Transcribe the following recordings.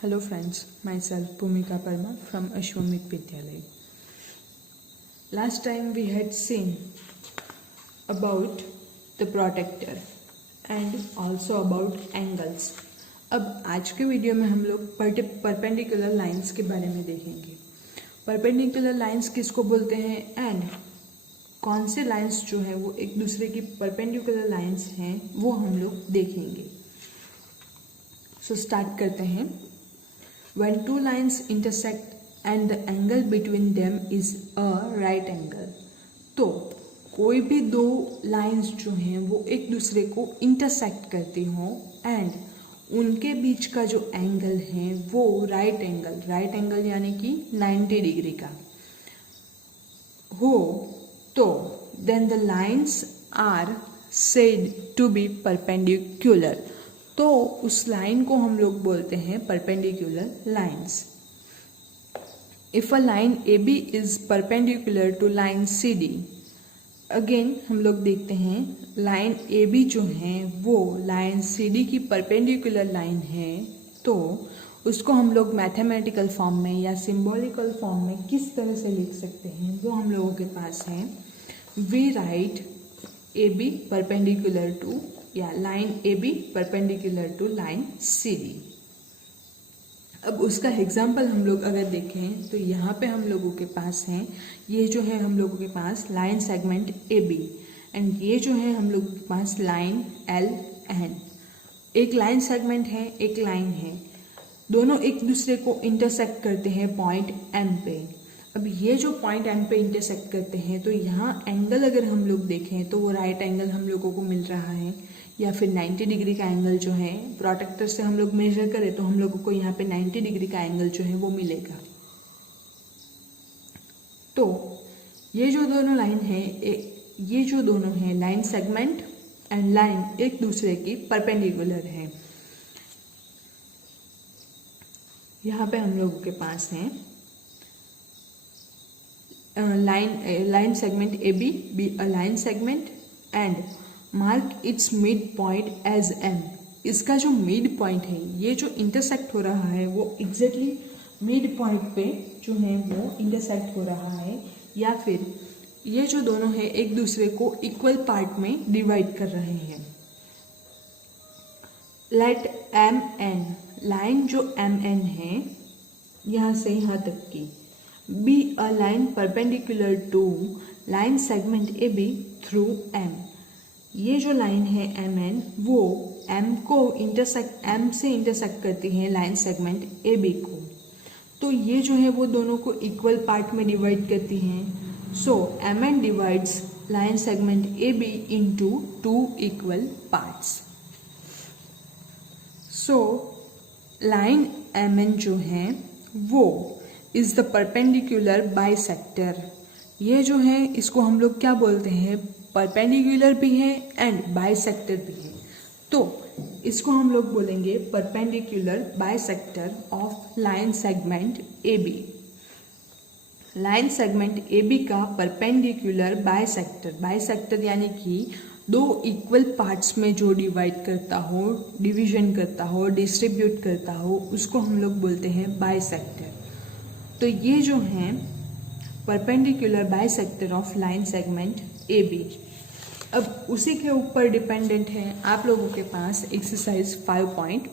Hello friends, myself Bhumika Parma from Ashwamit Vidyalaya. Last time we had seen about the protector and also about angles. अब आज के video में हम लोग perpendicular lines के बारे में देखेंगे। परपेंडिकुलर लाइंस किसको बोलते हैं एंड कौन से लाइंस जो हैं वो एक दूसरे की परपेंडिकुलर लाइंस हैं वो हम लोग देखेंगे। सो स्टार्ट करते हैं। When two lines intersect and the angle between them is a right angle, तो कोई भी दो लाइंस जो हैं वो एक दूसरे को इंटरसेक्ट करती हों एंड उनके बीच का जो एंगल है वो राइट एंगल यानी कि 90 डिग्री का हो, तो then the lines are said to be perpendicular. तो उस लाइन को हम लोग बोलते हैं perpendicular lines. If a line A B is perpendicular to line C D, again हम लोग देखते हैं लाइन ए बी जो है वो लाइन सी डी की परपेंडिकुलर लाइन है, तो उसको हम लोग मैथमेटिकल फॉर्म में या सिंबॉलिकल फॉर्म में किस तरह से लिख सकते हैं वो हम लोगों के पास है। We write A B perpendicular to या line A B perpendicular to line C D. अब उसका एग्जाम्पल हम लोग अगर देखें तो यहाँ पे हम लोगों के पास है, ये जो है हम लोगों के पास line segment A B and ये जो है हम लोगों के पास लाइन एल एन। एक लाइन सेगमेंट है, एक लाइन है, दोनों एक दूसरे को इंटरसेक्ट करते हैं पॉइंट एम पे। अब ये जो पॉइंट एम पे इंटरसेक्ट करते हैं तो यहाँ एंगल अगर हम लोग देखें तो वो राइट एंगल हम लोगों को मिल रहा है, या फिर 90 डिग्री का एंगल जो है प्रोटेक्टर से हम लोग मेजर करें तो हम लोगों को यहाँ पे 90 डिग्री का एंगल जो है वो मिलेगा। तो ये जो दोनों लाइन है, ये जो दोनों है लाइन सेगमेंट एंड लाइन एक दूसरे की परपेंडिकुलर है। यहाँ पे हम लोगों के पास है line segment A B a line segment and mark its mid point as M. इसका जो मिड पॉइंट है, ये जो इंटरसेक्ट हो रहा है वो एग्जैक्टली मिड पॉइंट पे जो है वो इंटरसेक्ट हो रहा है, या फिर ये जो दोनों है एक दूसरे को इक्वल पार्ट में डिवाइड कर रहे हैं। लेट एम एन, लाइन जो एम एन है यहाँ से यहाँ तक की, be a line perpendicular to line segment A B through M. ये जो लाइन है एम एन वो एम को एम से इंटरसेक्ट करती है लाइन सेगमेंट ए बी को, तो ये जो है वो दोनों को इक्वल पार्ट में डिवाइड करती हैं। So M N divides line segment A B into 2 equal parts. So line M N जो है वो इज द परपेंडिकुलर बाइसेक्टर। ये जो है इसको हम लोग क्या बोलते हैं, परपेंडिकुलर भी है एंड बाइसेक्टर भी है, तो इसको हम लोग बोलेंगे perpendicular bisector of line segment A B. Line segment A B का परपेंडिकुलर बाइसेक्टर यानी कि दो इक्वल पार्ट्स में जो डिवाइड करता हो, डिवीजन करता हो, डिस्ट्रीब्यूट करता हो, उसको हम लोग बोलते हैं बाइसेक्टर। तो ये जो है perpendicular bisector of line segment A B. अब उसी के ऊपर डिपेंडेंट है आप लोगों के पास एक्सरसाइज 5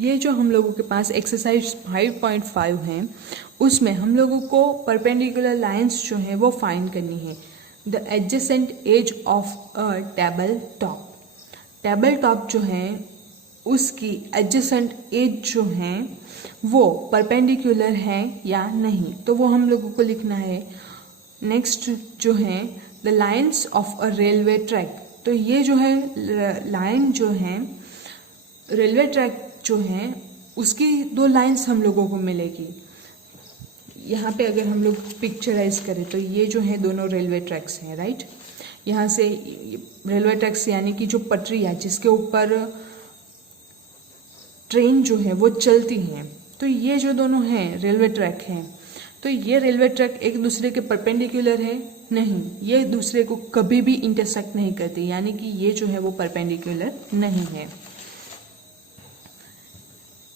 ये जो हम लोगों के पास एक्सरसाइज 5.5 है, उसमें हम लोगों को परपेंडिकुलर लाइंस जो है वो फाइंड करनी है। The adjacent edge of a table top जो है उसकी एडजेसेंट एज जो है वो परपेंडिकुलर है या नहीं, तो वो हम लोगों को लिखना है। नेक्स्ट जो है the lines of a railway track, तो ये जो है लाइन जो है रेलवे ट्रैक जो है उसकी दो लाइन्स हम लोगों को मिलेगी। यहाँ पे अगर हम लोग पिक्चराइज करें तो ये जो है दोनों रेलवे ट्रैक्स हैं, राइट। यहाँ से रेलवे ट्रैक्स यानी कि जो पटरी है जिसके ऊपर ट्रेन जो है वो चलती हैं, तो ये जो दोनों हैं रेलवे ट्रैक हैं। तो ये रेलवे ट्रैक एक दूसरे के परपेंडिकुलर है नहीं, ये दूसरे को कभी भी इंटरसेक्ट नहीं करती, यानी कि ये जो है वो परपेंडिकुलर नहीं है।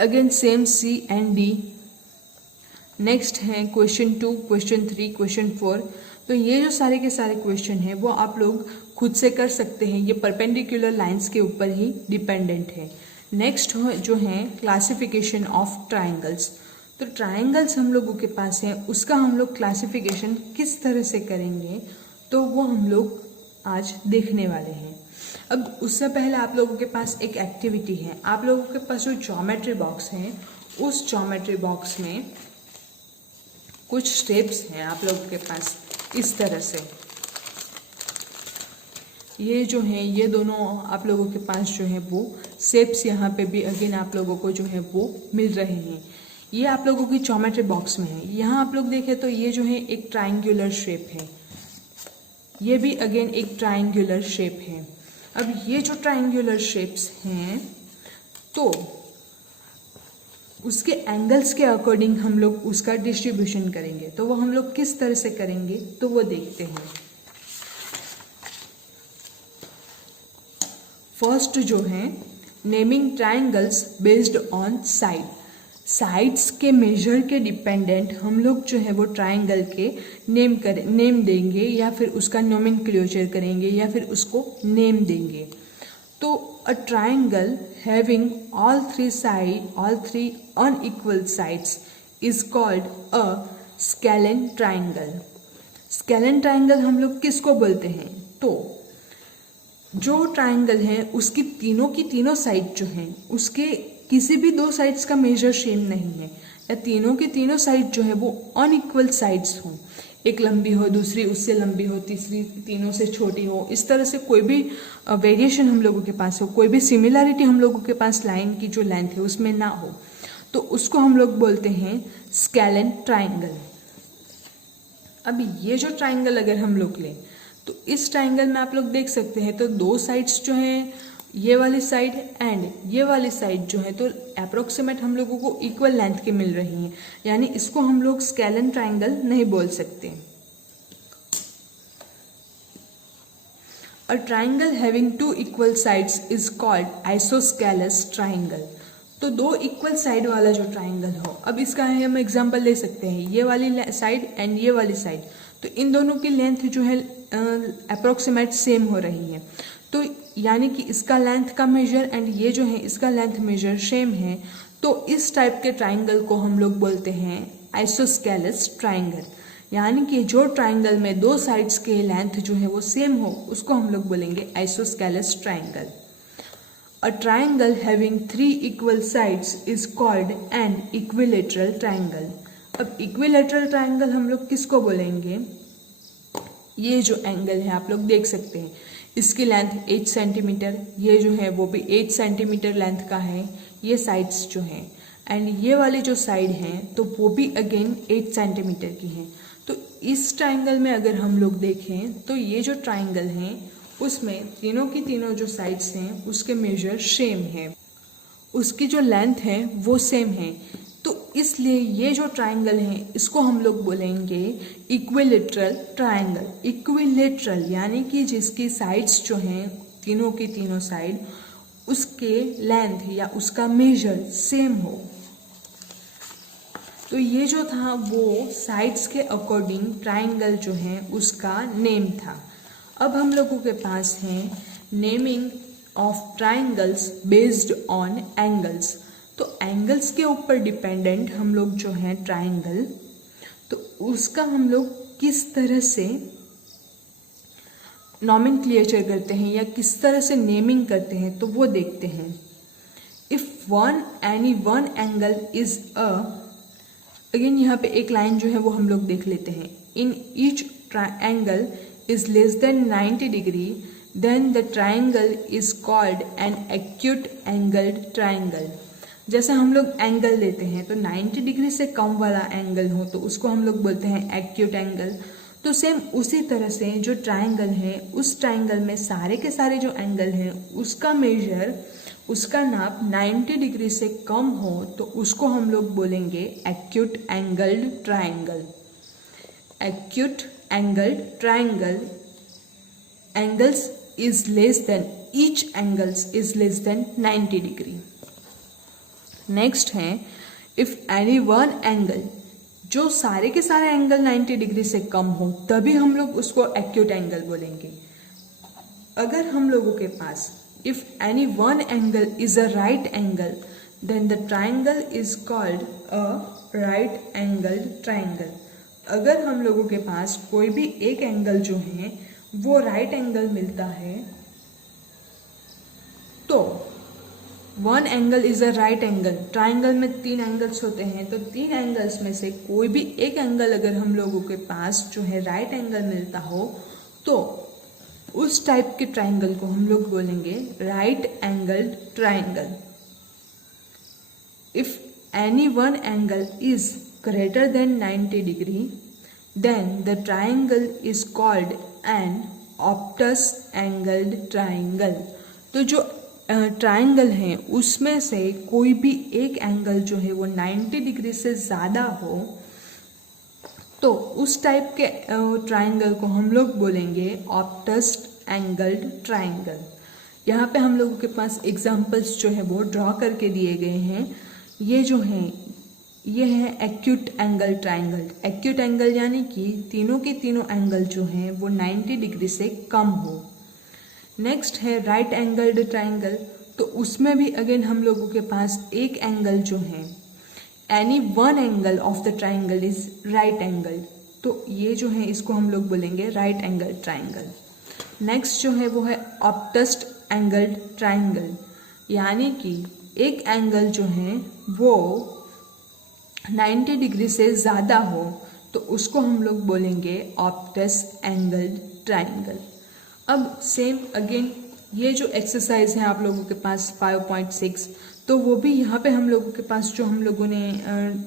Again same C and D. Next है क्वेश्चन 2, क्वेश्चन 3, क्वेश्चन 4। तो ये जो सारे के सारे क्वेश्चन हैं वो आप लोग खुद से कर सकते हैं, ये परपेंडिकुलर लाइंस के ऊपर ही डिपेंडेंट है। नेक्स्ट जो है क्लासिफिकेशन ऑफ ट्राइंगल्स। तो ट्राइंगल्स हम लोगों के पास है, उसका हम लोग क्लासिफिकेशन किस तरह से करेंगे तो वो हम लोग आज देखने वाले हैं। अब उससे पहले आप लोगों के पास एक एक्टिविटी है। आप लोगों के पास जो ज्योमेट्री बॉक्स है, उस ज्योमेट्री बॉक्स में कुछ स्टेप्स हैं आप लोगों के पास इस तरह से। ये जो है ये दोनों आप लोगों के पास जो है वो शेप्स यहाँ पे भी अगेन आप लोगों को जो है वो मिल रहे हैं। ये आप लोगों की ज्योमेट्री बॉक्स में है। यहाँ आप लोग देखें तो ये जो है एक ट्राइंगुलर शेप है, ये भी अगेन एक ट्राइंगुलर शेप है। अब ये जो ट्राइंगुलर शेप्स हैं तो उसके एंगल्स के अकॉर्डिंग हम लोग उसका डिस्ट्रीब्यूशन करेंगे। तो वो हम लोग किस तरह से करेंगे तो वो देखते हैं। फर्स्ट जो है naming triangles based on side. Sides के मेजर के डिपेंडेंट हम लोग जो है वो ट्राइंगल के नेम देंगे या फिर उसका नोमेनक्लेचर करेंगे या फिर उसको नेम देंगे। तो अ triangle having all three unequal sides is called a scalene triangle। Scalene triangle हम लोग किसको बोलते हैं? तो जो ट्राइंगल है उसकी तीनों की तीनों साइड जो हैं उसके किसी भी दो साइड्स का मेजर सेम नहीं है, या तीनों की तीनों साइड जो है वो अनइक्वल साइड्स हों, एक लंबी हो, दूसरी उससे लंबी हो, तीसरी तीनों से छोटी हो। इस तरह से कोई भी वेरिएशन हम लोगों के पास हो, कोई भी सिमिलैरिटी हम लोगों के पास लाइन की जो लेंथ है उसमें ना हो, तो उसको हम लोग बोलते हैं स्केलेन ट्राइंगल। अब ये जो ट्राइंगल अगर हम लोग लें तो इस ट्राइंगल में आप लोग देख सकते हैं तो दो साइड्स जो हैं, ये वाली साइड एंड ये वाली साइड जो है तो अप्रोक्सीमेट हम लोगों को इक्वल लेंथ के मिल रही हैं, यानी इसको हम लोग स्केलेन ट्राइंगल नहीं बोल सकते। A triangle having two equal sides is called isosceles triangle. तो दो इक्वल साइड वाला जो ट्राइंगल हो, अब इसका हम एग्जांपल ले सकते हैं, ये वाली साइड एंड ये वाली साइड, तो इन दोनों की लेंथ जो है अप्रोक्सीमेट सेम हो रही है, तो यानी कि इसका लेंथ का मेजर एंड ये जो है इसका लेंथ मेजर सेम है। तो इस टाइप के ट्राइंगल को हम लोग बोलते हैं आइसोस्केलस ट्राइंगल। यानी कि जो ट्राइंगल में दो साइड्स के लेंथ जो है वो सेम हो उसको हम लोग बोलेंगे isosceles triangle. A triangle having three equal sides is called an equilateral triangle. अब इक्विलेटरल ट्राइंगल हम लोग किसको बोलेंगे? ये जो एंगल है आप लोग देख सकते हैं, इसकी लेंथ 8 सेंटीमीटर, ये जो है वो भी 8 सेंटीमीटर लेंथ का है, ये साइड्स जो हैं, एंड ये वाली जो साइड है तो वो भी अगेन 8 सेंटीमीटर की है। तो इस ट्राइंगल में अगर हम लोग देखें तो ये जो ट्राइंगल है उसमें तीनों की तीनों जो साइड्स हैं उसके मेजर सेम है, उसकी जो लेंथ है वो सेम है। तो इसलिए ये जो ट्राइंगल है इसको हम लोग बोलेंगे इक्विलेटरल ट्राइंगल। इक्विलेटरल यानी कि जिसकी साइड्स जो हैं तीनों की तीनों साइड उसके लेंथ या उसका मेजर सेम हो। तो ये जो था वो साइड्स के अकॉर्डिंग ट्राइंगल जो है उसका नेम था। अब हम लोगों के पास है naming of triangles based on angles. तो एंगल्स के ऊपर डिपेंडेंट हम लोग जो है ट्राइंगल, तो उसका हम लोग किस तरह से नोमेनक्लेचर करते हैं या किस तरह से नेमिंग करते हैं तो वो देखते हैं। If any one angle is again यहाँ पे एक लाइन जो है वो हम लोग देख लेते हैं। In each angle is less than 90 degree then the triangle is called an acute angled triangle. जैसे हम लोग एंगल लेते हैं तो 90 डिग्री से कम वाला एंगल हो तो उसको हम लोग बोलते हैं एक्यूट एंगल। तो सेम उसी तरह से जो ट्राइंगल है उस ट्राइंगल में सारे के सारे जो एंगल हैं उसका मेजर, उसका नाप 90 डिग्री से कम हो तो उसको हम लोग बोलेंगे acute angled triangle. Acute angled triangle angles is less then each angles is less than 90 degree. Next है इफ एनी वन एंगल, जो सारे के सारे एंगल 90 डिग्री से कम हो तभी हम लोग उसको एक्यूट एंगल बोलेंगे। अगर हम लोगों के पास if any one angle is a right angle then the triangle is called a right angle triangle. अगर हम लोगों के पास कोई भी एक एंगल जो है वो राइट एंगल मिलता है तो one angle is a right angle. Triangle में 3 एंगल्स होते हैं तो 3 एंगल्स में से कोई भी एक एंगल अगर हम लोगों के पास जो है राइट एंगल मिलता हो तो उस टाइप के ट्राइंगल को हम लोग बोलेंगे right angled triangle. If any one angle is greater than 90 degree then the triangle is called an obtuse angled triangle. तो जो ट्राइंगल है उसमें से कोई भी एक एंगल जो है वो 90 डिग्री से ज़्यादा हो तो उस टाइप के ट्राइंगल को हम लोग बोलेंगे ऑप्टस एंगल्ड ट्राइंगल। यहाँ पे हम लोगों के पास एग्जांपल्स जो है वो ड्रॉ करके दिए गए हैं। ये जो है ये है acute angle triangle. Acute angle यानी कि तीनों के तीनों एंगल जो हैं वो 90 डिग्री से कम हो। नेक्स्ट है राइट एंगल्ड ट्राइंगल। तो उसमें भी अगेन हम लोगों के पास एक एंगल जो है any one angle of the triangle is right angle. तो ये जो है इसको हम लोग बोलेंगे राइट एंगल ट्राइंगल। नेक्स्ट जो है वो है ऑप्टस्ट एंगल्ड ट्राइंगल, यानी कि एक एंगल जो है वो 90 डिग्री से ज़्यादा हो तो उसको हम लोग बोलेंगे ऑप्टस एंगल्ड ट्राइंगल। अब सेम अगेन ये जो एक्सरसाइज है आप लोगों के पास 5.6 तो वो भी यहाँ पे हम लोगों के पास जो हम लोगों ने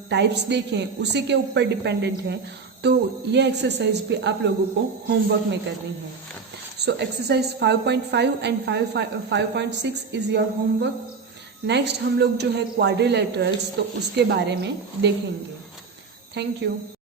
टाइप्स देखे उसी के ऊपर डिपेंडेंट है। तो ये एक्सरसाइज भी आप लोगों को होमवर्क में करनी है। So exercise 5.5 and 5.6 is your homework. Next हम लोग जो है क्वाड्रिलेटरल्स तो उसके बारे में देखेंगे। Thank you.